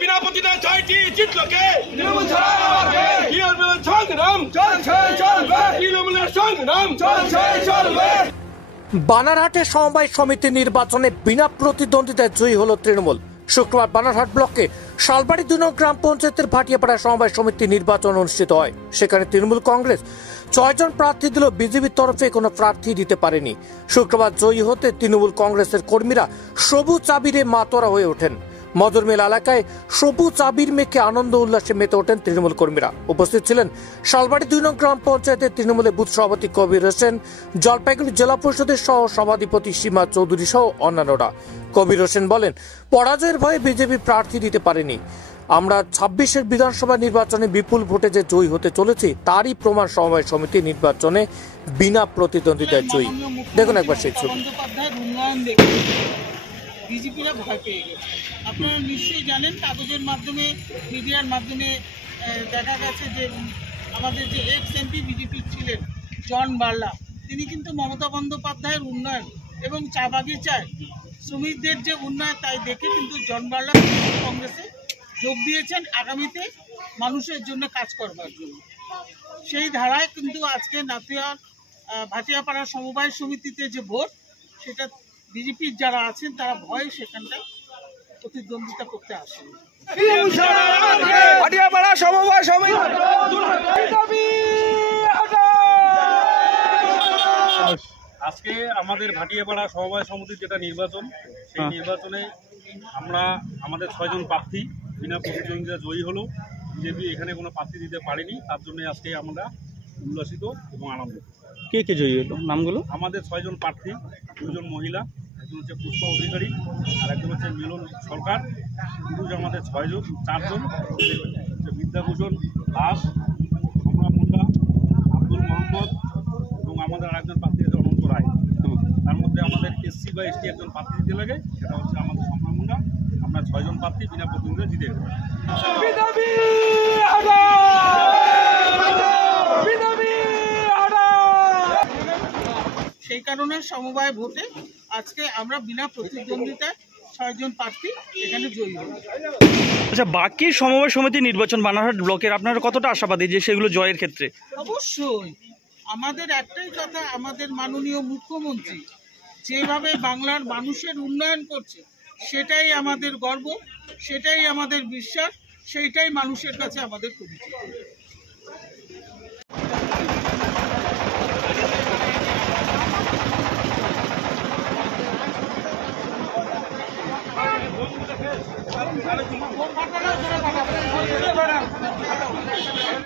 বিনা প্রতিদ্বন্দ্বিতায় জয়টি জিতলো কে? তৃণমূল সংগ্রাম তৃণমূলের সংগ্রাম চলবে। বানারহাটে সমবায় সমিতি নির্বাচনে বিনা প্রতিদ্বন্দ্বিতায় জয়ী হল তৃণমূল। শুক্রবার বানারহাট ব্লকে শালবাড়ি 2 নং গ্রাম পঞ্চায়েতের ভাটিয়াপাড়া সমবায় সমিতি নির্বাচন অনুষ্ঠিত হয়। সেখানে তৃণমূল কংগ্রেস 6 জন প্রার্থী দিল, বিজেপির তরফে কোনো প্রার্থী দিতে পারেনি। শুক্রবার জয়ী হতে তৃণমূল কংগ্রেসের কর্মীরা সবুজ আবিরে মাতোয়ারা হয়ে ওঠেন। মদরমেল এলাকায় সবুজ আবির মেখে আনন্দ উল্লাসে মেতে ওঠেন তৃণমূল কর্মীরা। উপস্থিত ছিলেন শালবাড়ি 2 নং গ্রাম পঞ্চায়েতের তৃণমূলের বুথ সভাপতি কবির হোসেন, জলপাইগুড়ি জেলা পরিষদের সহ সভাধিপতি সীমা চৌধুরী সহ অন্যান্যরা। কবির হোসেন বলেন, পরাজয়ের ভয়ে বিজেপি প্রার্থী দিতে পারেনি। আমরা 26-এর বিধানসভা নির্বাচনে বিপুল ভোটে যে জয়ী হতে চলেছি তারই প্রমাণ সমবায় সমিতি নির্বাচনে বিনা প্রতিদ্বন্দ্বিতায় জয়ী। দেখুন একবার সেই ছবি। বিজেপিরা ভয় পেয়ে গেছে। আপনারা নিশ্চয়ই জানেন, কাগজের মাধ্যমে মিডিয়ার মাধ্যমে দেখা গেছে যে আমাদের যে এক্স এমপি বিজেপি ছিলেন জন বার্লা, তিনি কিন্তু মমতা বন্দ্যোপাধ্যায়ের উন্নয়ন এবং চা বাগিচায় শ্রমিকদের যে উন্নয়ন তাই দেখে কিন্তু জন বার্লা কংগ্রেসে যোগ দিয়েছেন আগামীতে মানুষের জন্য কাজ করবার জন্য। সেই ধারায় কিন্তু আজকে ভাটিয়াপাড়া সমবায় সমিতিতে যে ভোট, সেটা বিজেপির যারা আছেন তারা ভয়ে সেখানটায় প্রতিদ্বন্দ্বিতা করতে আসেন। আজকে আমাদের ভাটিয়াপাড়া সমবায় সমিতির যেটা নির্বাচন, সেই নির্বাচনে আমরা আমাদের 6 জন প্রার্থী বিনা প্রতিদ্বন্দ্বিতা জয়ী হলো। বিজেপি এখানে কোনো প্রার্থী দিতে পারেনি, তার জন্য আজকে আমরা উল্লাসিত এবং আনন্দিত। কে কে জয়ী হলো নামগুলো? আমাদের 6 জন প্রার্থী, 2 জন মহিলা, একজন হচ্ছে পুষ্পা অধিকারী আর একজন হচ্ছে মিলন সরকার। পুরুষ আমাদের 4 জন, হচ্ছে বিদ্যাভূষণ দাস, সম্রাট মুন্ডা, আব্দুল মোহাম্মদ এবং আমাদের আরেকজন প্রার্থী আছে অনন্ত রায়। তার মধ্যে আমাদের SC বা ST একজন প্রার্থী দিতে লাগে, সেটা হচ্ছে আমাদের সম্রাট মুন্ডা। আমরা 6 জন প্রার্থী বিনা প্রতিদ্বন্দ্বিতায় জিতে গেলাম। সেই কারণে সমবায় ভোটে আজকে আমরা বিনা প্রতিদ্বন্দ্বিতায় 6 জন প্রার্থী এখানে জয়ী হব। আচ্ছা, বাকি সমবায় সমিতি নির্বাচন বানারহাট ব্লকের আপনারা কতটা আশাবাদী যে সেগুলো জয়ের ক্ষেত্রে? অবশ্যই আমাদের একটাই কথা, আমাদের মাননীয় মুখ্যমন্ত্রী যেভাবে বাংলার মানুষের উন্নয়ন করছে সেটাই আমাদের গর্ব, সেটাই আমাদের বিশ্বাস, সেইটাই মানুষের কাছে আমাদের পরিচিত।